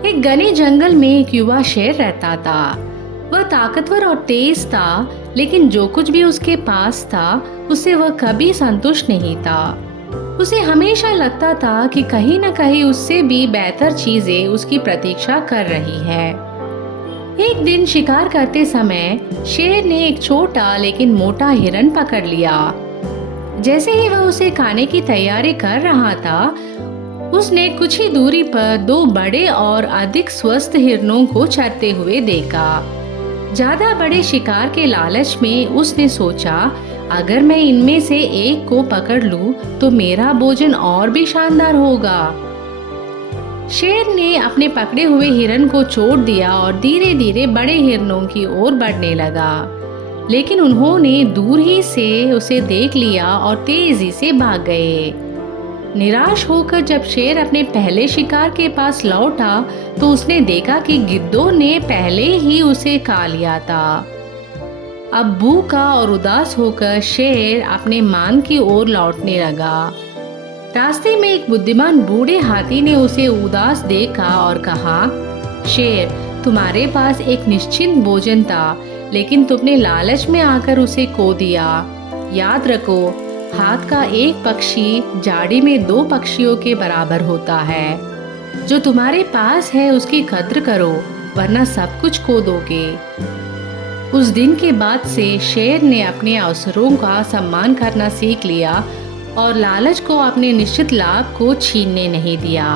एक घने जंगल में एक युवा शेर रहता था। वह ताकतवर और तेज था, लेकिन जो कुछ भी उसके पास था उससे वह कभी संतुष्ट नहीं था। उसे हमेशा लगता था कि कहीं न कहीं उससे भी बेहतर चीजें उसकी प्रतीक्षा कर रही है। एक दिन शिकार करते समय शेर ने एक छोटा लेकिन मोटा हिरन पकड़ लिया। जैसे ही वह उसे खाने की तैयारी कर रहा था, उसने कुछ ही दूरी पर दो बड़े और अधिक स्वस्थ हिरणों को चरते हुए देखा। ज्यादा बड़े शिकार के लालच में उसने सोचा, अगर मैं इनमें से एक को पकड़ लूं तो मेरा भोजन और भी शानदार होगा। शेर ने अपने पकड़े हुए हिरन को छोड़ दिया और धीरे धीरे बड़े हिरणों की ओर बढ़ने लगा, लेकिन उन्होंने दूर ही से उसे देख लिया और तेजी से भाग गए। निराश होकर जब शेर अपने पहले शिकार के पास लौटा तो उसने देखा कि गिद्धों ने पहले ही उसे खा लिया था। अब भूखा और उदास होकर शेर अपने मान की ओर लौटने लगा। रास्ते में एक बुद्धिमान बूढ़े हाथी ने उसे उदास देखा और कहा, शेर, तुम्हारे पास एक निश्चित भोजन था, लेकिन तुमने लालच में आकर उसे खो दिया। याद रखो, हाथ का एक पक्षी झाड़ी में दो पक्षियों के बराबर होता है। जो तुम्हारे पास है उसकी कद्र करो, वरना सब कुछ खो दोगे। उस दिन के बाद से शेर ने अपने अवसरों का सम्मान करना सीख लिया और लालच को अपने निश्चित लाभ को छीनने नहीं दिया।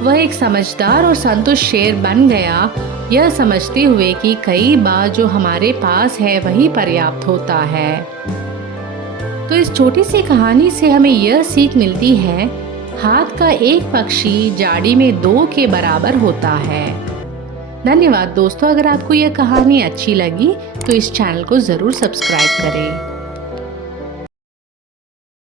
वह एक समझदार और संतुष्ट शेर बन गया, यह समझते हुए कि कई बार जो हमारे पास है वही पर्याप्त होता है। तो इस छोटी सी कहानी से हमें यह सीख मिलती है, हाथ का एक पक्षी झाड़ी में दो के बराबर होता है। धन्यवाद दोस्तों, अगर आपको यह कहानी अच्छी लगी तो इस चैनल को ज़रूर सब्सक्राइब करें।